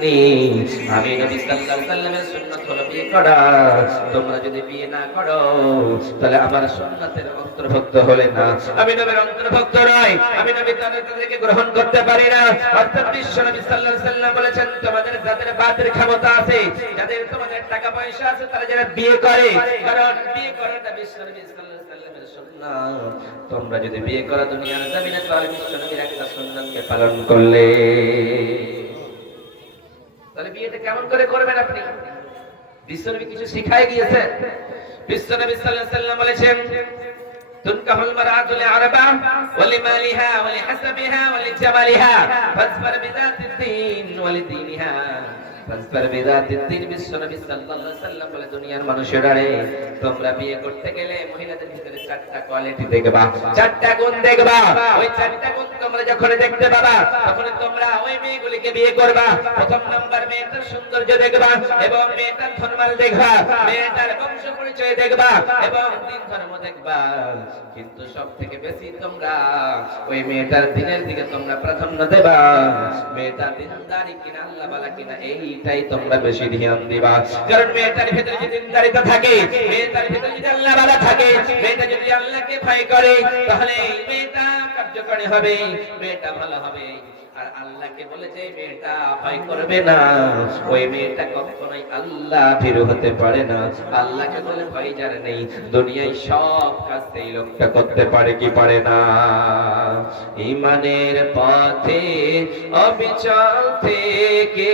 আমি নবী সাল্লাল্লাহু আলাইহি ওয়াসাল্লামের সুন্নাত হলো বিয়ে করা। তোমরা যদি বিয়ে না করো তাহলে আমার সুন্নাতের অন্তর্ভুক্ত হলে না, আমি নবীর অন্তর্ভুক্ত নই, আমি নবী তাদেরকে গ্রহণ করতে পারি না। অর্থাৎ বিশ্ব নবী সাল্লাল্লাহু আলাইহি ওয়াসাল্লাম বলেছেন, তোমাদের যাদের বাতের ক্ষমতা আছে, যাদের তোমাদের টাকা পয়সা আছে, তারা যারা বিয়ে করে, কারণ বিয়ে করাটা বিশ্ব নবী সাল্লাল্লাহু আলাইহি ওয়াসাল্লামের সুন্নাত। তোমরা যদি বিয়ে করো দুনিয়ার জমিনে, তাহলে বিশ্ব নবীর একটা সুন্নাতকে পালন করলে। তাহলে বিয়েটা কেমন করে করবেন আপনি? বিশ্বনবী কিছু শিখায় গিয়েছেন। বিশ্বনবী সাল্লাল্লাহু আলাইহি ওয়াসাল্লাম বলেছেন, তুনকাহুল মারআতু লিআরবা ওয়া লিমালিহা ওয়া লিহাসাবিহা ওয়া লিজামালিহা ফাসফার বিযাতিদ দীন ওয়া লিদীনিহা ফাসফার বিযাতিদ দীন। বিশ্বনবী সাল্লাল্লাহু আলাইহি ওয়াসাল্লাম বলে, দুনিয়ার মানুষেরা রে, তোমরা বিয়ে করতে গেলে মহিলাদের ভিতরে চারটা কোয়ালিটি দেখবা, চারটা গুণ দেখবা। ওই চারটা গুণ তোমরা যখন দেখতে পাবা, তখন তোমরা ওই মেয়েগুলিকে বিয়ে করবা। প্রথম নাম্বার, মেয়েটার সৌন্দর্য দেখবা এবং মেয়েটার ধর্মাল দেখবা, মেয়েটার বংশ পরিচয় দেখবা এবং দিন ধর্ম দেখবা। কিন্তু সবথেকে বেশি তোমরা ওই মেয়েটার দিনের দিকে তোমরা প্রাধান্য দেবা। মেয়েটা দিনদারি কিনা, আল্লাহ ওয়ালা কিনা, এইটাই তোমরা বেশি ধ্যান দিবা। কারণ মেয়েটার ভিতরে যদি দিনদারিতা থাকে, মেয়েটার ভিতরে যদি আল্লাহ ওয়ালা থাকে, মেয়েটা যদি আল্লাহকে ভয় করে, তাহলে মেয়েটা কার্যকরী হবে, মেয়েটা ভালো হবে। আর আল্লাহকে বলে যে মেয়েটা ভয় করবে না, ওই মেয়েটা কখনোই আল্লাহ ভীরু হতে পারে না। আল্লাহকে বলে ভয় যার নেই, দুনিয়ায় সব কাজ এই লোকটা করতে পারে কি পারে না? ঈমানের পথে অবিচল থেকে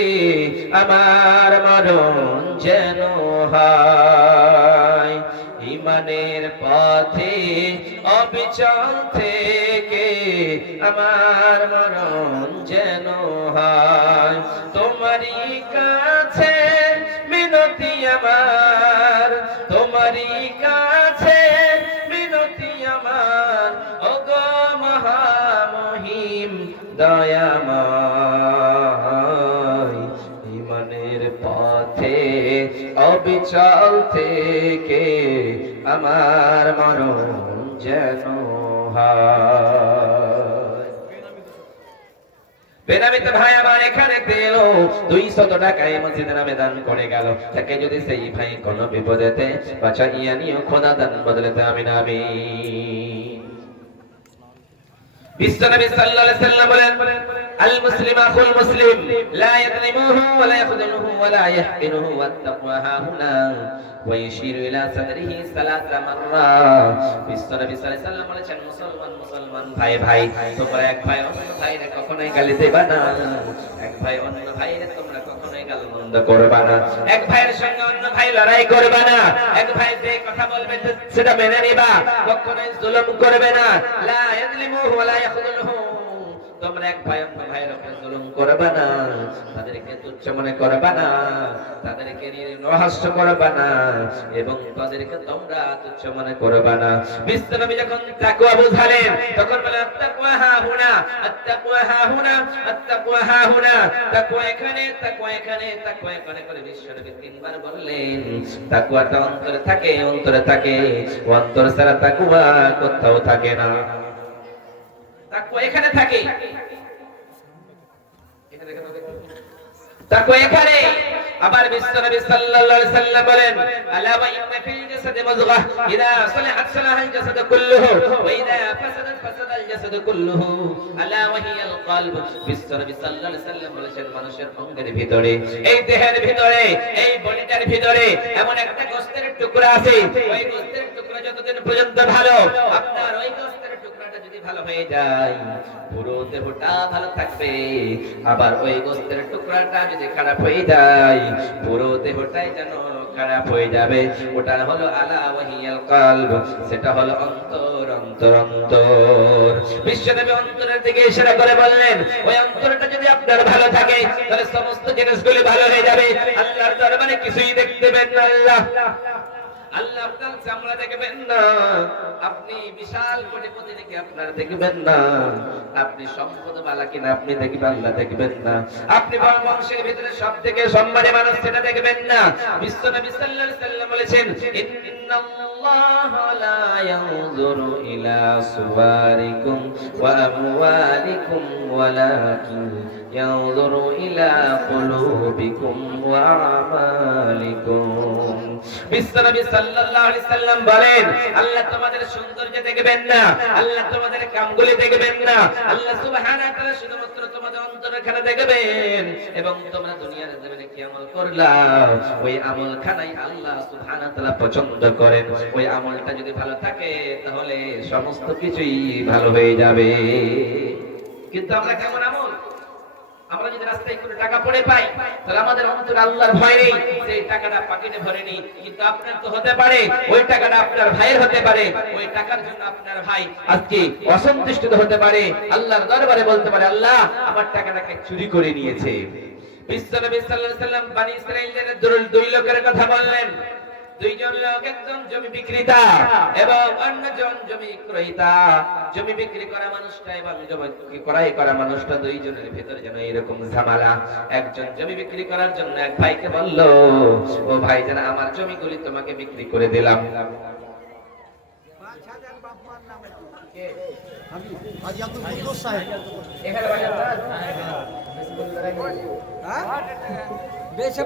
আমার মরণ যেন হয়। ঈমানের পথে অবিচল থেকে আমার মরণ যেন হয়। তোমারই কাছে মিনতি আমার, তোমারই কাছে মিনতি আমার, ওগো মহামহিম দয়াময়। ঈমানের পথে অবিচল থেকে আমার মরণ যেন হয়। বেনামিতে ভাই আমার এখানে তেল 200 টাকায় মসজিদের নামে দান করে গেল। তাকে যদি সেই ভাই কোনো বিপদেতে বাঁচাইয়া নিও, খোদা দান বদলেতে আমিন আমিন। বিশ্বনবী সাল্লাল্লাহু আলাইহি ওয়াসাল্লাম বলেন, আল মুসলিম আখুল মুসলিম লা ইয়াযলিমুহু ওয়া লা ইয়াখযুলুহু ওয়া লা ইয়াহকিনুহু ওয়াত্তাকওয়া হাহুনা ওয়া ইয়াশিরু ইলা সাদরিহি সালাসা মাররাত। বিশ্বনবী সাল্লাল্লাহু আলাইহি ওয়াসাল্লাম বলেছেন, মুসলমান ভাই ভাই, তোমরা এক ভাই অন্য ভাইরে কখনোই গালি দেবা না। এক ভাই অন্য ভাইরে তোমরা কখনোই গালমন্দ করবা না। এক ভাইয়ের সঙ্গে অন্য ভাই লড়াই করবা না। এক ভাই যে কথা বলবে সেটা মেনে নিবা, কখনোই জুলুম করবে না। লা ইয়াযলিমুহু ওয়া লা ইয়াখযুলুহু, তোমরা এক ভাই অন্য ভাইয়ের উপর জুলুম করবা না, তাদেরকে তুচ্ছ মনে করবা না, তাদেরকে নিয়ে নহাস্য করবা না এবং তাদেরকে তোমরা তুচ্ছ মনে করবা না। বিশ্বনবী যখন তাকওয়া বুঝালেন, তখন বলেন, আত্তাকওয়া হাহুনা, আত্তাকওয়া হাহুনা, আত্তাকওয়া হাহুনা, তাকওয়া এখানে, তাকওয়া এখানে, তাকওয়া এখানে করে বিশ্বনবী তিনবার বললেন। তাকওয়াটা অন্তরে থাকে, অন্তরে থাকে, অন্তর ছাড়া তাকওয়া কোথাও থাকে না। তাকওয়া এখানে থাকে, তাকওয়া এখানে। আবার বিশ্বনবী সাল্লাল্লাহু আলাইহি ওয়াসাল্লাম বলেন, আলা ওয়া ইন্না ফিল জাসাদি মুযগা ইযা সালাহাত সালাহাল জাসাদু কুল্লুহু ওয়া ইযা ফাসাদাত ফাসাদাল জাসাদু কুল্লুহু আলা ওয়া হিয়াল কলব। বিশ্বনবী সাল্লাল্লাহু আলাইহি ওয়াসাল্লাম বলেছেন, মানুষের অঙ্গের ভিতরে, এই দেহের ভিতরে, এই বডিটার ভিতরে এমন একটা গোশতের টুকরা আছে, ওই গোশতের টুকরা যতদিন পর্যন্ত ভালো, আপনার ওই গোশতের টুকরাটা যদি ভালো হয়ে যায়, পুরো দেহটা ভালো থাকবে। আবার ওই গোশতের টুকরাটা যদি খারাপ হয়ে যায়, পুরো দেহটাই যেন খারাপ হয়ে যাবে। ওটা হলো আলা ওয়াহিয়াল কলব, সেটা হলো অন্তর, অন্তর, অন্তর। বিশ্বনবী অন্তরের দিকে ইশারা করে বললেন, ওই অন্তরটা যদি আপনার ভালো থাকে, তাহলে সমস্ত জিনিসগুলি ভালো হয়ে যাবে। আল্লাহর দরবারে কিছুই দেখতে পাবেন না। আল্লাহ আল্লাহ আপনার চামড়া দেখবেন না, আপনি বিশাল কোটিপতি নাকি আপনার দেখবেন না, আপনি সম্পদ বালা কিনা আপনি দেখবেন, আল্লাহ দেখবেন না, আপনি বংশের ভিতরে সবথেকে সম্মানী মানুষ সেটা দেখবেন না। বিশ্বনবী সাল্লাল্লাহু আলাইহি সাল্লাম বলেছেন, ইন্নাল্লাহা লা ইয়ানজুরু ইলা সুওয়ারিকুম ওয়া আমওয়ালিকুম ওয়ালাকিন ইয়ানজুরু ইলা কুলুবিকুম ওয়া আমালিকুম। বিশ্বনবী সাল্লাল্লাহু আলাইহি সাল্লাম বলেন, আল্লাহ তোমাদের সৌন্দর্য দেখবেন না, আল্লাহ তোমাদের কামগুলি দেখবেন না, আল্লাহ সুবহানাহু ওয়া তাআলা শুধুমাত্র তোমাদের অন্তরখানা দেখবেন, এবং তোমরা দুনিয়ার জমিনে কি আমল করলা ওই আমলখানাই আল্লাহ সুবহানাহু ওয়া তাআলা পছন্দ করেন। ওই আমলটা যদি ভালো থাকে তাহলে সমস্ত কিছুই ভালো হয়ে যাবে। কিন্তু আমরা কেমন আমল, আমরা যদি রাস্তায় কোনো টাকা পড়ে পাই তাহলে আমাদের অন্তরে আল্লাহর ভয় নেই, সেই টাকাটা পকেটে ভরেনি। কিন্তু আপনার তো হতে পারে ওই টাকাটা আপনার ভাইয়ের হতে পারে, ওই টাকার জন্য আপনার ভাই আজকে অসন্তুষ্ট হতে পারে, আল্লাহর দরবারে বলতে পারে আল্লাহ আমার টাকাটাকে চুরি করে নিয়েছে। বিশ্বনবী সাল্লাল্লাহু আলাইহি সাল্লাম বনি ইসরাঈলের দুই লোকের কথা বললেন। দুইজন লোক, একজন জমি বিক্রেতা এবং অন্যজন জমি ক্রয়িতা। জমি বিক্রি করা মানুষটা এবং জমি ক্রয় করা মানুষটা, দুইজনের ভিতরে যেন এরকম ঝামেলা। একজন জমি বিক্রি করার জন্য এক ভাইকে বলল, ও ভাই জান আমার জমিগুলি তোমাকে বিক্রি করে দিলাম। বেশ